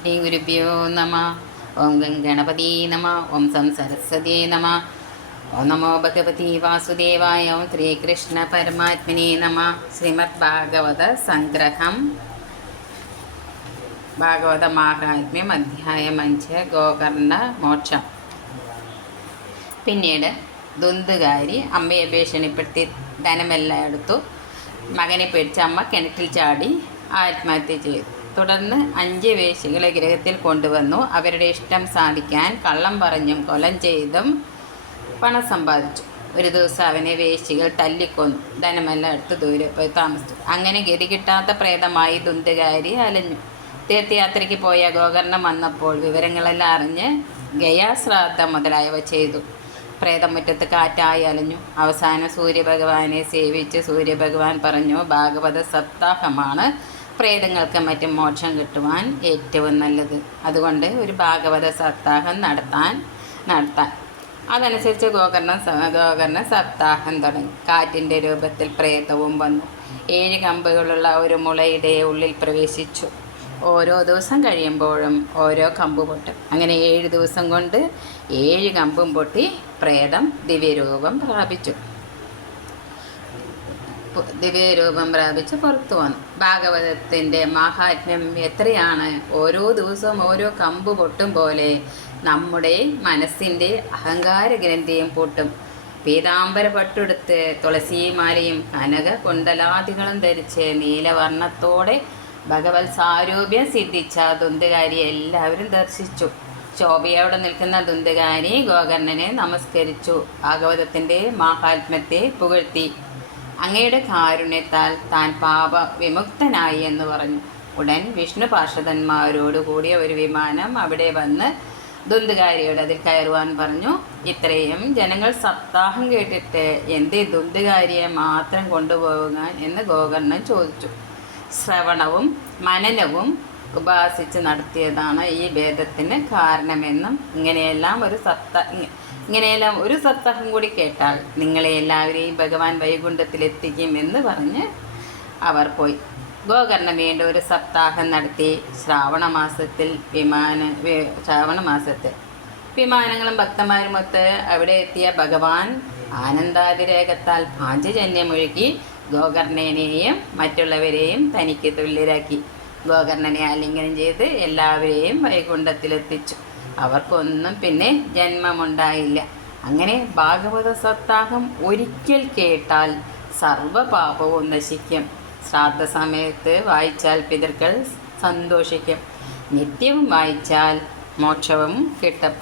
ശ്രീ ഗുരുഭ്യോ നമ ഓം ഗണപതി നമ ഓം സം സരസ്വതി നമ ഓം നമോ ഭഗവതി വാസുദേവായ ഓം ശ്രീകൃഷ്ണ പരമാത്മനെ നമ ശ്രീമദ് ഭാഗവത സംഗ്രഹം ഭാഗവത മാഹാത്മ്യം അധ്യായം അഞ്ച് ഗോകർണ മോക്ഷം പിന്നീട് ദുന്തുകാരി അമ്മയെ ഭീഷണിപ്പെടുത്തി ധനമെല്ലാം എടുത്തു. മകനെ പേടിച്ച് അമ്മ കിണറ്റിൽ ചാടി ആത്മഹത്യ ചെയ്തു. തുടർന്ന് അഞ്ച് വേശികളെ ഗൃഹത്തിൽ കൊണ്ടുവന്നു. അവരുടെ ഇഷ്ടം സാധിക്കാൻ കള്ളം പറഞ്ഞും കൊലം ചെയ്തും പണം സമ്പാദിച്ചു. ഒരു ദിവസം അവനെ വേശികൾ തല്ലിക്കൊന്നു. ധനമെല്ലാം എടുത്ത് ദൂരെ പോയി താമസിച്ചു. അങ്ങനെ ഗതി കിട്ടാത്ത പ്രേതമായി ദുന്തുകാരി അലഞ്ഞു. തീർത്ഥയാത്രയ്ക്ക് പോയ ഗോകർണം വന്നപ്പോൾ വിവരങ്ങളെല്ലാം അറിഞ്ഞ് ഗയാശ്രാദ്ധം മുതലായവ ചെയ്തു. പ്രേതമുറ്റത്ത് കാറ്റായി അലഞ്ഞു. അവസാനം സൂര്യഭഗവാനെ സേവിച്ച് സൂര്യഭഗവാൻ പറഞ്ഞു ഭാഗവത സപ്താഹമാണ്. പ്രേതങ്ങൾക്ക് മറ്റും മോക്ഷം കിട്ടുവാൻ ഏറ്റവും നല്ലത്. അതുകൊണ്ട് ഒരു ഭാഗവത സപ്താഹം നടത്താൻ നടത്താൻ. അതനുസരിച്ച് ഗോകർണ ഗോകർണ സപ്താഹം തുടങ്ങി. കാറ്റിന്റെ രൂപത്തിൽ പ്രേതവും വന്നു. ഏഴ് കമ്പുകളുള്ള ഒരു മുളയുടെ ഉള്ളിൽ പ്രവേശിച്ചു. ഓരോ ദിവസം കഴിയുമ്പോഴും ഓരോ കമ്പ് പൊട്ടും. അങ്ങനെ ഏഴ് ദിവസം കൊണ്ട് ഏഴ് കമ്പും പൊട്ടി പ്രേതം ദിവ്യരൂപം പ്രാപിച്ചു. ദിവ്യരൂപം പ്രാപിച്ച് പുറത്തു വന്നു. ഭാഗവതത്തിന്റെ മഹാത്മ്യം എത്രയാണ്? ഓരോ ദിവസവും ഓരോ കമ്പ് പൊട്ടും പോലെ നമ്മുടെ മനസ്സിന്റെ അഹങ്കാര ഗ്രന്ഥിയും പൊട്ടും. പീതാംബര പട്ടെടുത്ത് തുളസിമാലയും കനക കുണ്ടലാദികളും ധരിച്ച് നീലവർണത്തോടെ ഭഗവത് സാരൂപ്യം സിദ്ധിച്ച ദുന്തുകാരിയെ എല്ലാവരും ദർശിച്ചു. ശോഭയോടെ നിൽക്കുന്ന ദുന്തുകാരി ഗോകർണനെ നമസ്കരിച്ചു. ഭാഗവതത്തിന്റെ മഹാത്മ്യത്തെ പുകഴ്ത്തി. അങ്ങയുടെ കാരുണ്യത്താൽ താൻ പാപ വിമുക്തനായി എന്ന് പറഞ്ഞു. ഉടൻ വിഷ്ണു പാർഷദന്മാരോട് കൂടിയ ഒരു വിമാനം അവിടെ വന്ന് ദുന്തുകാരിയോട് അതിൽ കയറുവാൻ പറഞ്ഞു. ഇത്രയും ജനങ്ങൾ സപ്താഹം കേട്ടിട്ട് എന്തേ ദുന്തുകാരിയെ മാത്രം കൊണ്ടുപോകാൻ എന്ന് ഗോകർണൻ ചോദിച്ചു. ശ്രവണവും മനനവും ഉപാസിച്ച് നടത്തിയതാണ് ഈ ഭേദത്തിന് കാരണമെന്നും ഇങ്ങനെയെല്ലാം ഒരു സപ്ത ഇങ്ങനെയെല്ലാം ഒരു സപ്താഹം കൂടി കേട്ടാൽ നിങ്ങളെ എല്ലാവരെയും ഭഗവാൻ വൈകുണ്ഠത്തിലെത്തിക്കും എന്ന് പറഞ്ഞ് അവർ പോയി. ഗോകർണ വീണ്ടും ഒരു സപ്താഹം നടത്തി. ശ്രാവണ മാസത്തിൽ വിമാന ശ്രാവണ മാസത്തിൽ. വിമാനങ്ങളും ഭക്തന്മാരുമൊത്ത് അവിടെ എത്തിയ ഭഗവാൻ ആനന്ദാതിരേകത്താൽ പാഞ്ചജന്യമൊഴുകി ഗോകർണനെയും മറ്റുള്ളവരെയും തനിക്ക് തുല്യരാക്കി. ഗോകർണനെ ആലിംഗനം ചെയ്ത് എല്ലാവരെയും വൈകുണ്ഠത്തിലെത്തിച്ചു. അവർക്കൊന്നും പിന്നെ ജന്മമുണ്ടായില്ല. അങ്ങനെ ഭാഗവത സപ്താഹം ഒരിക്കൽ കേട്ടാൽ സർവപാപവും നശിക്കും. ശ്രാദ്ധ സമയത്ത് വായിച്ചാൽ പിതൃക്കൾ സന്തോഷിക്കും. നിത്യവും വായിച്ചാൽ മോക്ഷവും കിട്ടും.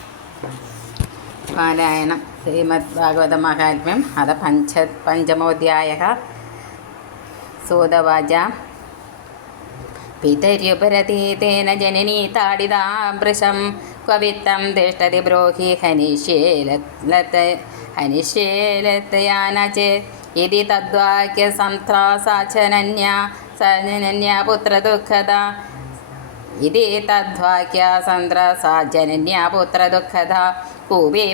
പാരായണം ശ്രീമദ് ഭാഗവത മഹാത്മ്യം. അത പഞ്ച പഞ്ചമോധ്യായ സൂതവാച. പിതര്യുപരതീതേന ജനനീ താടിതാമൃശം ക്വവിത്തം തിഷ്ടതി ബ്രോഹി ഹനിഷ്യേലത്ത് ഹനിഷ്യേലത്തയാന ചേ ഇതി തദ്വാക്യ സംത്രാസാചനന്യ സനന്യ പുത്രദുഃഖത. ഇതി തദ്വാക്യ സന്ത്രസാജനന്യ പുത്രദുഃഖത.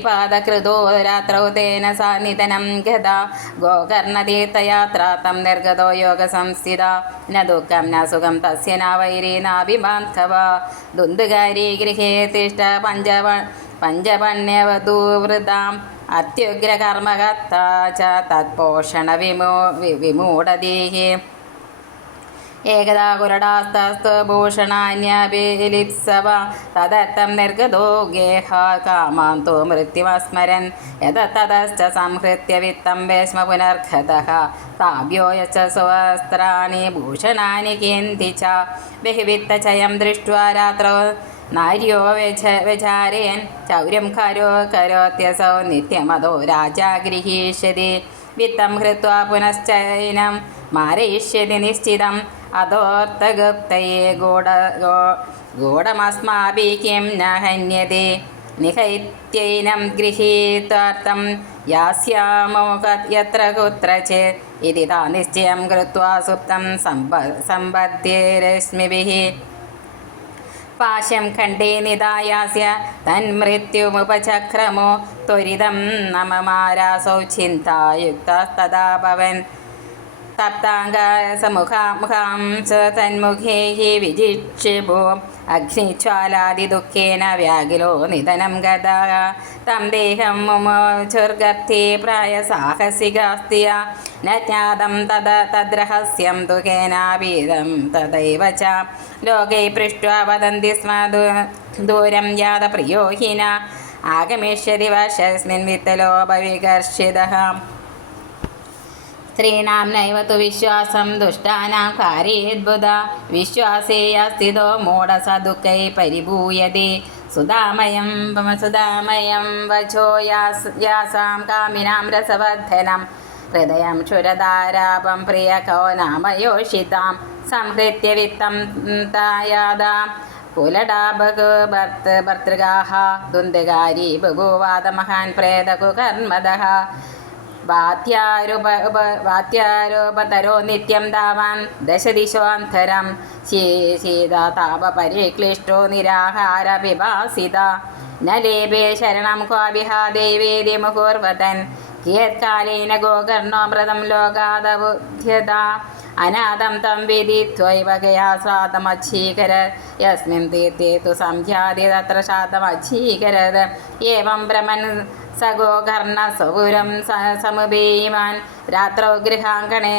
പാദകൃതോ രാത്രौ തേന സാന്നിധനം നിധനം ഗത ഗോകർണതീർത്ഥയാത്ര തം നിർഗതോ യോഗസംസ്ഥിത. ന ദുഃഖം ന സുഖം തസ്യ ന വൈരി നാഭിബാന്ധവ. ദുന്ദുകാരി ഗൃഹേ തിഷ്ട പഞ്ചവ പഞ്ചപണ്യവധൂവൃതാം. അത്യുഗ്രകർമ്മകർത്ത ച തത്പോഷണ വിമോ വിമൂഢദേഹേ ഏകദാ കുരടാസ്തസ്തു ഭൂഷണാന്യഭിലിപ്സവ തദർത്ഥം നിർഗതോ ഗേഹ കാമാന്തോ മൃത്യുമസ്മരൻ യത തതശ്ച സംഹൃത്യ വിത്തം വേശ്മ പുനർഘതഃ താഭ്യോ യച്ച സ്വസ്ത്രാണി ഭൂഷണാനി കേന്തി ച ബഹിവിത്തചയം ദൃഷ്ട്വാ രാത്രോ നാര്യോ വ്യച വ്യചാരയൻ ചൗര്യം കരോ കരോത്യസോ നിത്യമതോ രാജാ ഗൃഹീഷ്യതി വിത്തം ഹൃത്വാ പുനശ്ചൈനം മാരയിഷ്യതി നിശ്ചിതം അധോർത്തഗുപ്തയെ ഗൂഢ ഗോ- ഗൂഢമസ്മാഭി കിം ന ഹന്യത്തെ നിഹൈത്യൈനം ഗൃഹീത്വാർത്ഥം യാസ്യാമോ യത്ര കുത്രചിത് ഇതി താ നിശ്ചയം കൃത്വാ സുപ്തം സമ്പ സമ്പദ്യരശ്മിഭിः പാശം ഖണ്ഡേ നിദായാസ്യ തന്മൃത്യുമുപചക്രമോ. ത്വരിതം നമമാരാസൗ ചിന്തായുക്തസ്തദാ ഭവൻ സമുഖാമുഖാം സ തന്മുഖേ हि വിജിക്ഷിപോ അഗ്നിജ്വാലാദിദുഃഖേന വ്യാകുലോ നിധനം ഗത. തം ദേഹം മുമുചുർഗർത്തി പ്രായസാഹസികാസ്തിയ. ന ജ്ഞാതം തദ തദ്രഹസ്യം തു കേനാപീതം തദൈവ ച. ലോകൈ പൃഷ്ട്വാ വദന്തി സ്മ ദൂരം യാത പ്രിയോഹിന. ആഗമിഷ്യതി വശസ്മിൻ വിത്തലോപവികർഷിതഃ സ്ത്രീണാം നൈവ തു വിശ്വാസം ദുഷ്ടാനാം കാര്യേദ്ബുധ. വിശ്വാസേ അസ്ഥിതോ മൂഢസദുഃഖൈ പരിഭൂയതേ. സുധാമയം സുധാമയം വചോ യാസ് കാമിനാം രസവർദ്ധനം. ഹൃദയം ക്ഷുരധാരാപം പ്രിയകോ നാമയോഷിതാം. സംഹൃത്യ വിത്തം തായാതാം. ഭർത്തൃഗാഹ ദുന്ദകാരി ബഭൂവാദമഹാൻ പ്രേതകുകർമ്മദഃ വാദ്യാരോപതരോ നിത്യം താവാൻ ദശദിശോऽന്തരം ശീതാതാപപരിക്ലിഷ്ടോ നിരാഹാര വിഭാസിത ന ലേപേ ശരണം ക്വാഭിഹാ ദേവേതി മുഹൂർവതൻ. കിയത്കാലേന ഗോകർണോമൃതം ലോകാദബുദ്ധ്യത. അനാഥം തം വിദിത്വൈവ ഗയാ ശ്രാദ്ധമച്ഛീകര. യസ്മിൻ തീർത്ഥേ തു സംഖ്യാതി തത്ര ശ്രാദ്ധമച്ഛീകരത്. ഏവം ഭ്രമൻ സഗോകർണ സൗരം സമുപീമാൻ രാത്രौ ഗൃഹാങ്കണേ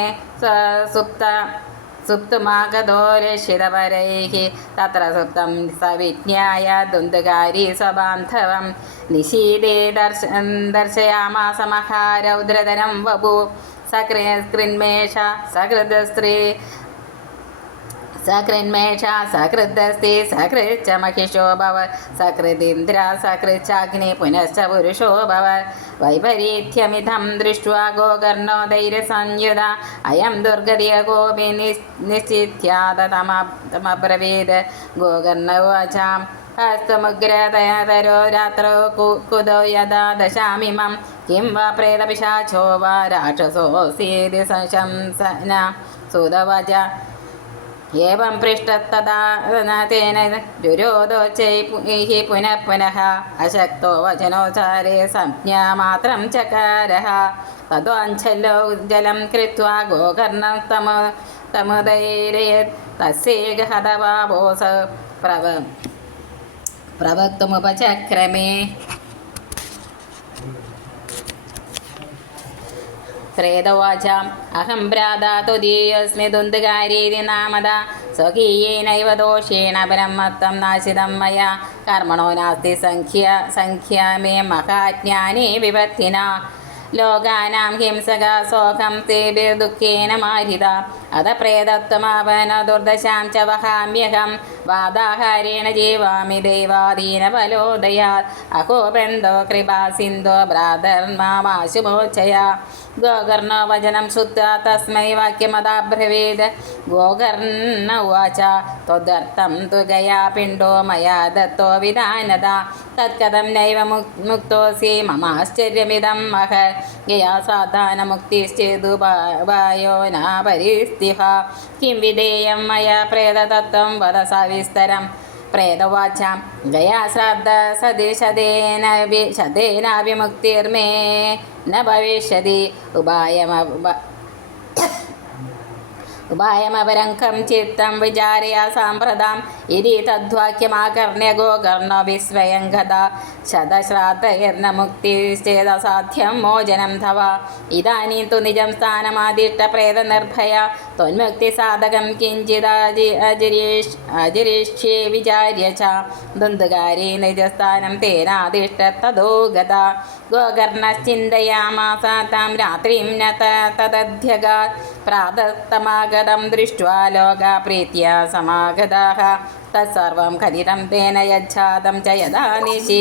സുപ്ത സുപ്തുമാഗതോ രക്ഷിതപരൈः തത്ര സുപ്തം സവിജ്ഞായ വിജ്ഞായ ദുന്ദകാരി സ്വബാന്ധവം നിശീലേ ദർശ ദർശയാമാസ മഹാരൗദ്രതരം വപു. സകൃ കൃന്മേഷ സകൃതസ്ത്രീ സകൃന്മേഷ സകൃദസ്തി സകൃച്ച മഹിഷോ ഭവ സകൃദിന്ദ്ര സകൃച്ചാഗ്നി പുനശ്ച പുരുഷോ ഭവ വൈപരീത്യമിതം ദൃഷ്ട്വാ ഗോകർണോ ധൈര്യസംയുത അയം ദുർഗതിയ ഗോപി നിശ്ചിത്യാതമബ്രവീത് ഗോകർണവാചാം ഹസ്തമുഗ്രതയതരോ രാത്രോ കുതോ യഥാ ദശാമിമം കിം വാ പ്രേതപിശാചോ വാ രാക്ഷസോऽസീതി സംശംസന സുതവച ഏവം പൃഷ്ടത്തതാ തേന ദുരോധോ ചൈ പുനഃ പുനഃ. അശക്തോ വചനോച്ചാരേ സംജ്ഞാമാത്രം ചകാര തദ്വാഞ്ചല്ലോ ജലം കൃത്വാ ഗോകർണം തമ തമുദൈരയത് തസ്യേകഹതവാബോസ പ്രവ പ്രവക്തുമുപചക്രമേ പ്രേതവാചാം അഹം ഭ്രാതാ തുദീയോസ്മി ദുന്ദകാരീതി നാമത സ്വകീയേനൈവ ദോഷേണ ബ്രഹ്മത്വം നാശിതം മയ. കർമ്മണോ നാസ്തി സംഖ്യ സംഖ്യ മേ മഹാജ്ഞാനേ വിവർത്തിന. ലോകാനാം ഹിംസക സോഹം തേഭിർദുഃഖേന മാരിത. അത പ്രേതത്വമാവന ദുർദശാം ച വഹാമ്യഹം. വാദാഹാരേണ ജീവാമി ദൈവാധീന ബലോദയാ അഹോ ബന്ധോ കൃപാ സിന്ധോ ഭ്രാതർമാമാശുമോച്ചയ ഗോകർണ വചനം ശുദ്ധ തസ്മൈ വാക്യമതാബ്രവീത്. ഗോകർണ ഉവാച. ത്വദർത്ഥം തു ഗയാ പിണ്ടോ മയാ ദത്തോ വിധാനത. तत्कथं नैव मुक् मुक्तोऽसि मम आश्चर्यमिदं मह यया साधानमुक्तिश्चेदुभायो न परिस्तिह किं विधेयं मया प्रेततत्त्वं वद सविस्तरं। प्रेतवाच्यां गया श्राद्ध सदिशदेनाभि शतेनाभिमुक्तिर्मे न भविष्यति। उपायमव उपायमपरङ्कं चित्तं विचार्य साम्प्रदां ഇതി തദ്വാക്യമാകർണ്യ ഗോകർണ വിസ്മയം ഗത ശതശ്രാദ്ധയർണ മുക്തിശ്ചേദസാധ്യം മോചനം തവ ഇതാനീം തു നിജം സ്ഥാനമാദിഷ്ട പ്രേത നിർഭയ ത്വന്മുക്തി സാധകം കിഞ്ചിദാജി അജിരീഷ് അജിരീക്ഷ്യേ വിചാര്യ ച ദുന്ദുകാരി നിജസ്ഥാനം തേനാദിഷ്ട തദോ ഗത ഗോകർണശ്ചിന്തയാമാസ താം രാത്രിം ന ത- തത്സർവം കഥിതം തേന യജ്ജാതം ചയദാനിശി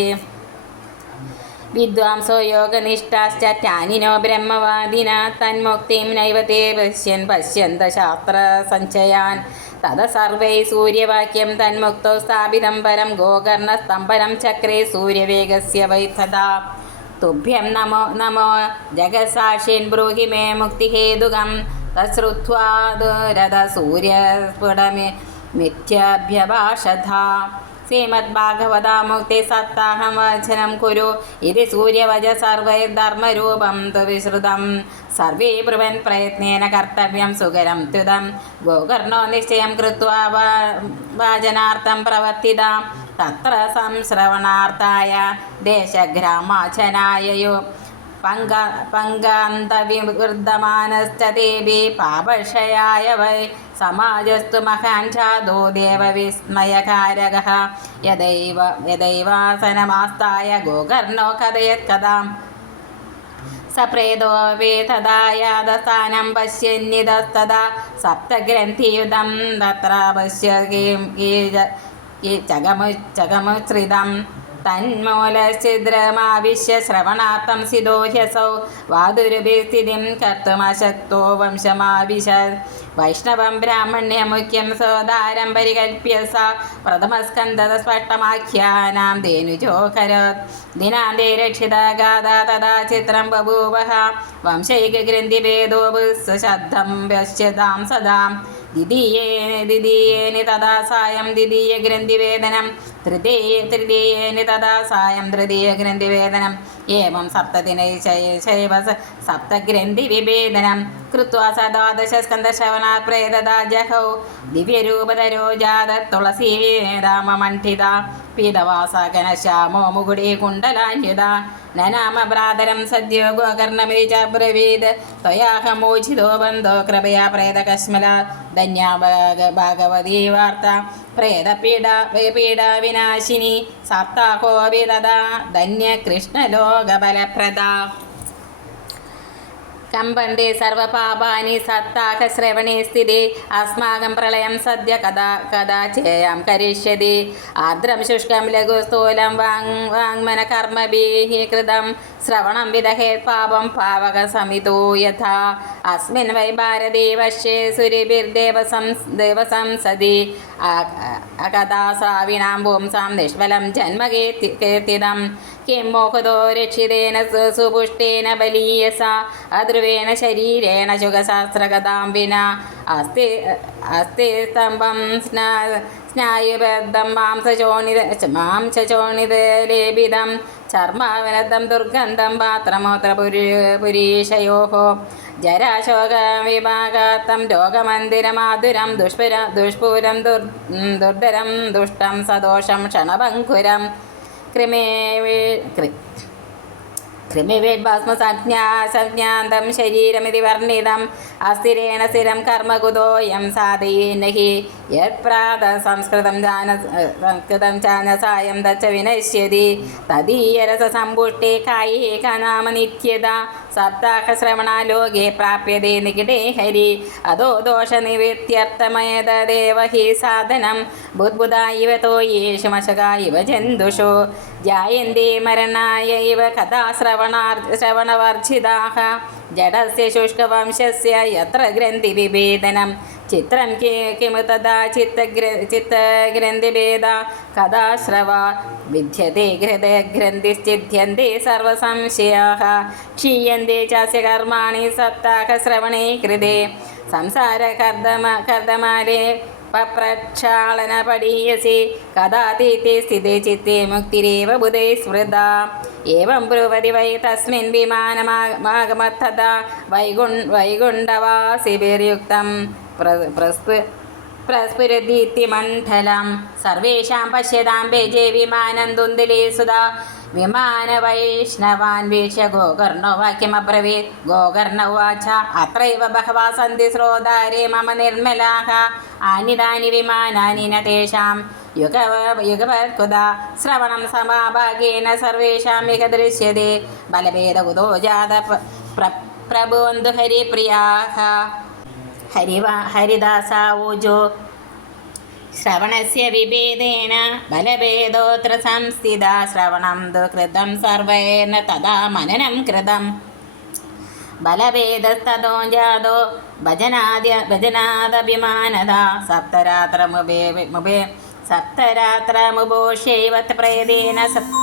വിദ്വാംസോ യോഗനിഷ്ഠാശ്ച ജ്ഞാനിനോ ബ്രഹ്മവാദിന തന്മുക്തിം നൈവ തേ പശ്യൻ പശ്യന്ത ശാസ്ത്രസഞ്ചയാൻ തത സർവൈ സൂര്യവാക്യം തന്മുക്തോ സ്ഥാപിതം പരം ഗോകർണസ്തംഭനം ചക്രേ സൂര്യവേഗസ്യ വൈ തഥാ തുഭ്യം നമോ നമോ ജഗസാക്ഷിൻ ബ്രൂഹി മേ മുക്തിഹേതുകം തശ്രുത്വാ ദുരത സൂര്യസ്ഫുടമി മിഥ്യാഭ്യഭാഷഥ ശ്രീമദ്ഭാഗവതാമുക്തി സത്താഹം വചനം കുരു. ഇത് സൂര്യവച സർവൈർധർമ്മരൂപം തു വിശ്രുതം സർവേ ബ്രുവൻ പ്രയത്നേന കർത്തവ്യം സുകരം ത്യുതം. ഗോകർണോ നിശ്ചയം കൃത്വാ വാചനാർത്ഥം പ്രവർത്തിത. തത്ര സംശ്രവണാർത്ഥായ ദേശഗ്രാമാചനായയോ പങ്ക പങ്കാന്തവിവൃദ്ധമാനശ്ച ദേവി പാപക്ഷയായ വൈ സമാജസ്തു മഹാൻ ചാദോ ദേവവിസ്മയകാരകः. യദൈവ യദൈവാസനമാസ്തായ ഗോകർണോ കഥയത് കഥാം. സപ്രേതോപി തഥായാതസ്ഥാനം പശ്യന്നിതസ്തഥാ സപ്തഗ്രന്ഥിയുതം തത്ര പശ്യ ചകമു ചകമുശ്രിതം തന്മൂലഛിദ്രമാവിശ്യ ശ്രവണാർത്ഥം സിദോഹ്യസൗ വാതുരുഭിസ്ഥിതിം കർത്തുമശക്തോ വംശമാവിശ. വൈഷ്ണവം ബ്രാഹ്മണ്യമുഖ്യം സോദാരം പരികൽപ്യ സ. പ്രഥമസ്കന്ധത സ്പഷ്ടമാഖ്യാനാം ദിനാന്തേ രക്ഷിത ഗാഥ തഥാ ചിത്രം ബഭൂവഃ വംശൈക ശബ്ദം പശ്യതാം സദാം. ദ്വിതീയേന ദ്വിതീയേന തഥാ സായം ദ്വിതീയഗ്രന്ഥിവേദനം തൃതീയ തൃതീയേന് തഥാ സായം തൃതീയഗ്രന്ഥിവേദനം ഏവം സപ്തദിനൈ ശൈവ സപ്തഗ്രന്ഥിവിഭേദനം കൃത്വാ സദാദശസ്കന്ധശ്രവണാ പ്രേതദാ ജഹോ. ദിവ്യരൂപതരോ ജാത തുളസീ രാമമണ്ഠിത പീതവാസാകന ശ്യാമോ മുകുടീ കുണ്ടലാന്യുത നനാമ ഭ്രാതരം സദ്യോ ഗോകർണമേ ച ബ്രവീത്. ത്വയാഹമോചിതോ ബന്ധോ കൃപയാ പ്രേതകശ്മല. ധന്യാ ഭാഗ ഭാഗവതീ വാർത്ത. പ്രേതപീഡ പീഡാ വിനാശിനി സപ്താഹോ വിദദാ ധന്യ കൃഷ്ണലോകബലപ്രദ കമ്പന്തി സർവപാപാനി സത്താഹ ശ്രവണേ സ്ഥിതി. അസ്മാകം പ്രളയം സദ്യ കഥാ കഥാ ചേയാം കരിഷ്യതി. ആർദ്രം ശുഷ്കം ലഘു സ്ഥൂലം വാങ് വാങ്മന കർമ്മഭീ കൃതം ശ്രവണം വിദഹേ പാപം പാവക സമിതോ യഥാ അസ്മിൻ വൈ ഭാരതീ വശ്യേ സുരിഭിർദേവസം ദേവസംസതി അകഥാസ്രാവിണാം പുംസാം നിഷ്ഫലം ജന്മ കീർത്തി കീർത്തിതം കിം മോഹതോ രക്ഷിതേന സുപുഷ്ടേന ബലീയസ അധ്രുവേണ ശരീരേണ ശുഖശാസ്ത്രകഥാം വിന അസ്ഥി അസ്ഥിസ്തംഭം സ്നാ സ്നായുബദ്ധം മാംസചോണിത മാംസചോണിത ലേപിതം ചർമാവനദം ദുർഗന്ധം പാത്രമോത്ര പുരി പുരീഷയോ ജരാശോകവിഭാഗാത്തം രോഗമന്ദിരമാതുരം ദുഷ്പുര ദുഷ്പൂരം ദുർ ദുർധരം ദുഷ്ടം സദോഷം ക്ഷണഭങ്കുരം. ക്രിമേ സജ്ഞാന്തം ശരീരമിതി വർണിതം അസ്ഥിരേണ സ്ഥിരം കർമ്മകുതോയം സാധയേന ഹി യത്പ്രാത സംസ്കൃതം ജാന സംസ്കൃതം ചാനസായം ദച്ച വിനശ്യതി. തദീയരസസമ്പുഷ്ടേ കായേക നാമ നിത്യത സപ്താഹശ്രവണാലോകേ പ്രാപ്യതേ നികിടേ ഹരി. അതോ ദോഷനിവൃത്യർത്ഥമേതദേവ ഹി സാധനം. ബുദ്ബുധ ഇവ തോയേഷു മശക ഇവ ജന്തുഷു. ജായന്തേ മരണായ ഇവ കഥാശ്രവണാർ जडस्य शुष्कवंशस्य यत्र ग्रन्थिविभेदनं चित्रं के किमु तदा चित्तग्र चित्तग्रन्थिभेदा कदा श्रवा विद्यते घृतग्रन्थिश्चिद्यन्ते सर्वसंशयाः क्षीयन्ते चास्य कर्माणि सप्ताहश्रवणे कृते संसारकर्दम कर्दमारे पप्रक्षालनपडीयसि कदा ते स्थिते चित्ते मुक्तिरेव बुधे स्मृता ഏവം ബ്രുവതി വൈ തസ്മിൻ വിമാനമാഗമത്തഥാ വൈകുൺ വൈകുണ്ഠവാസിഭിർയുക്തം പ്ര പ്രസ്പു പ്രസ്ഫുരദീപ്തി മണ്ഡലം സർവേഷാം പശ്യതാം ബേജേ വിമാനം ദുന്ദലേ സുധാ വിമാനവൈഷ്ണവാൻ വീക്ഷ്യ ഗോകർണോ വാക്യമബ്രവീത് ഗോകർണ ഉവാച അത്രൈവ ബഹവാ സന്തി ശ്രോതാരേ മമ നിർമ്മലാः ആനിതാനി വിമാനാനി തേഷാം യുഗ യുഗപത്കുത ശ്രവണം സമാഭാഗേന സർവേഷാം മിക ദൃശ്യതേ ബലഭേദ ബലഭേദകുതോ ജാത പ്രഭുവന്തു ഹരിപ്രിയാഹ ഹരിവാ ഹരിദാസാ ശ്രവണസ്യ വിഭേദേന ബലഭേദോത്ര സംസ്ഥിത ശ്രവണം തു കൃതം സർവേന തഥാ മനനം കൃതം ബലഭേദസ്തോ ജാതോ ഭജനാദ്യ ഭജനാദഭിമാനത സപ്തരാത്രമുപേ മുപേ സപ്തരാത്രമുപോഷൈവ പ്രേതേന സപ്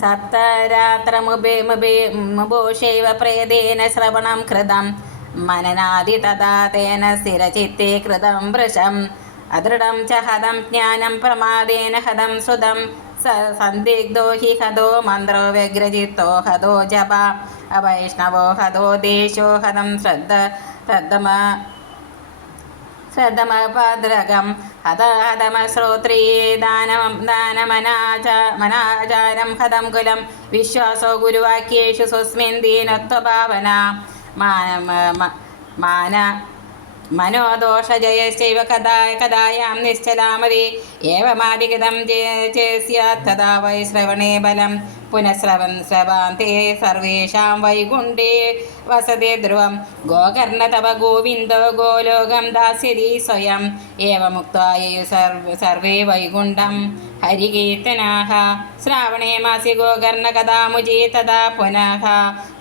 സപ്തരാത്രമുപേ മുപേ മുപോഷൈവ പ്രേതേന ശ്രവണം കൃതം മനനാദി തഥാ തേന സ്ഥിരചിത്തേ കൃതം വൃശം അദൃഢം ച ഹതം ജ്ഞാനം പ്രമാദേന ഹതം ശ്രുതം സന്ദിഗ്ധോ ഹി ഹതോ മന്ത്രോ വ്യഗ്രചിത്തോ ഹതോ ജപ അവൈഷ്ണവോ ഹതോ ദേശോ ഹതം ശ്രദ്ധ ശ്രദ്ധമ ശ്രദ്ധമഭദ്രകം ഹത ഹതമശ്രോത്രീ ദാനം ദാനമനാച മനാചാരം ഹതം കുലം. വിശ്വാസോ ഗുരുവാക്യേഷു സ്വസ്മിൻ ദീനത്വഭാവന മാന മനോദോഷജയശൈവ മാന മനോദോഷജയശ്ചൈവ കഥാ കഥായാം നിശ്ചലാമതി. ഏവമാധികൃതം ചേസ്യാത്തഥാ തഥാ വൈ ശ്രവണേ ബലം. പുനഃശ്രവൻ ശ്രവാന്തേ സർവേഷാം വൈകുണ്ഠേ വസതി ധ്രുവം. ഗോകർണ തവ ഗോവിന്ദോ ഗോലോകം ദാസ്യതി സ്വയം. ഏവമുക്തായു സർവ വൈകുണ്ഠം. ഹരികീർത്തനാഹ. ശ്രാവണേ മാസി ഗോകർണ കഥാമുജി തഥാ പുനഃ.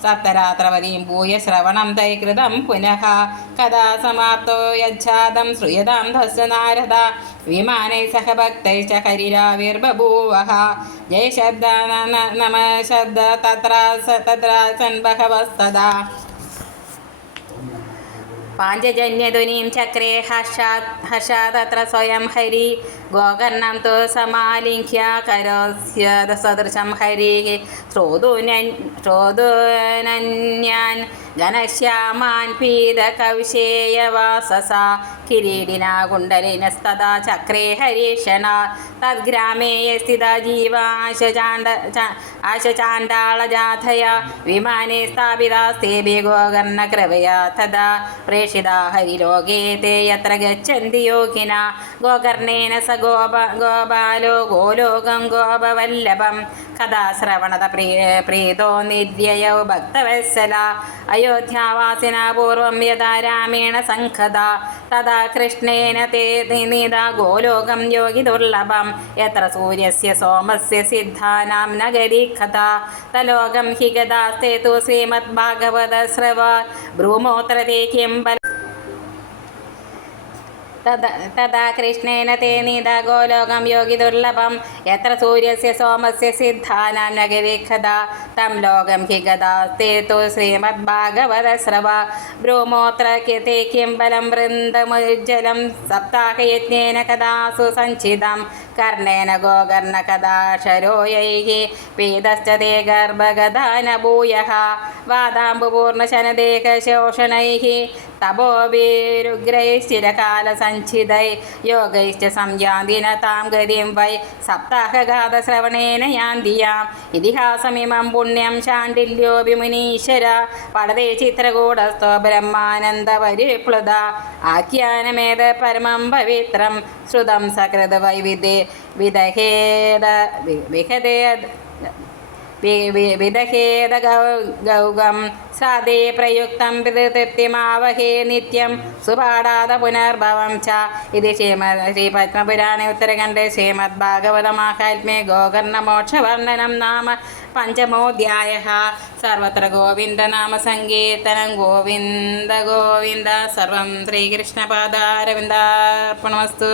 സപ്തരാത്രവതിയും ഭൂയ ശ്രവണം തൈകൃതം പുനഃ. കഥാ സമാപ്തോ യച്ഛാദം ശ്രൂയതാം ധസ്യ നാരദ. വിമാനൈ സഹ ഭക്തൈശ്ച ഹരിരാവിർബഭൂവः ജയ ശബ്ദ നമ ശബ്ദ തത്ര സ- തത്ര സൻ ബഹവസ്തദാ പാഞ്ചജന്യധ്വനിം ചക്രേ ഹർഷാത് ഹർഷാതത്ര സ്വയം ഹരി ഗോകർണം തു സമാലിംഘ്യ കരോസ്യ സദൃശം घनश्यामान् पीतकौशेयवाससा किरीडिना कुण्डलिनस्तदा चक्रे हरीषणा तद्ग्रामे स्थिता जीवाशचाण्ड आशचाण्डालजाथया विमाने स्थापितास्तेऽपि गोकर्णकृपया तदा प्रेषिता हरिलोके ते यत्र गच्छन्ति योगिना गोकर्णेन स गोप गोपालो गोलोकं गोपवल्लभं कदा श्रवणत प्री प्रीतो निर्व्ययौ भक्तवत्सला अयोध्यावासिना पूर्वं यदा रामेण सङ्खदा तदा कृष्णेन ते निदा गोलोकं योगि दुर्लभं यत्र सूर्यस्य सोमस्य सिद्धानां नगरी कथा तलोकं हि गदास्ते तु श्रीमद्भागवतस्रव भ्रूमोत्र ते किं തഥാ കൃഷ്ണേന തേ നീതാഗോലോകം യോഗി ദുർലഭം. എത്ര സൂര്യസ്യ സോമസ്യ സിദ്ധാനാം നഗരീഖത തം ലോകം ഹി ഗതാസ്തേ തു ശ്രീമദ്ഭാഗവത ശ്രവ ഭ്രൂമോത്ര കൃതേ കിം ബലം വൃന്ദമുജ്ജലം. സപ്താഹയജ്ഞേന കഥാസു സഞ്ചിതം. കർണേന ഗോകർണ കഥാശരോയൈ പീതശ്ച തേ ഗർഭഗധാന ഭൂയ വാതാംബുപൂർണ ശനദേഹ ശോഷണൈ തപോബീരുഗ്രൈശ്ചിരകാലസഞ്ചിതൈ യോഗൈശ്ച സംയാന്തിന താം ഗതിം വൈ. സപ്താഹഘാതശ്രവണേന യാന്തിയാം. ഇതിഹാസമിമം പുണ്യം ശാണ്ഡില്യോപി മുനീശ്വര പടതേ ചിത്രകൂടസ്ഥോ ബ്രഹ്മാനന്ദ പരിപ്ലുത ആഖ്യാനമേത പരമം പവിത്രം. ശ്രുതം സകൃത വൈവിധ്യേ വിദഹേദ വിഹദേദ വിദഹേദ ഗൗഗം സാദേ പ്രയുക്തം പിതൃതൃപ്തിമാവഹേ നിത്യം സുപാടാത പുനർഭവം ച. ഇത് ശ്രീമ ശ്രീപത്മപുരാണേ ഉത്തരഖണ്ഡേ ശ്രീമദ്ഭാഗവതമാഹാത്മ്യേ ഗോകർണമോക്ഷവർണനം നാമ പഞ്ചമോധ്യായ സർവത്ര ഗോവിന്ദനാമ സങ്കീർത്തനം ഗോവിന്ദ ഗോവിന്ദ. സർവം ശ്രീകൃഷ്ണപാദാരവിന്ദാർപ്പണമസ്തു.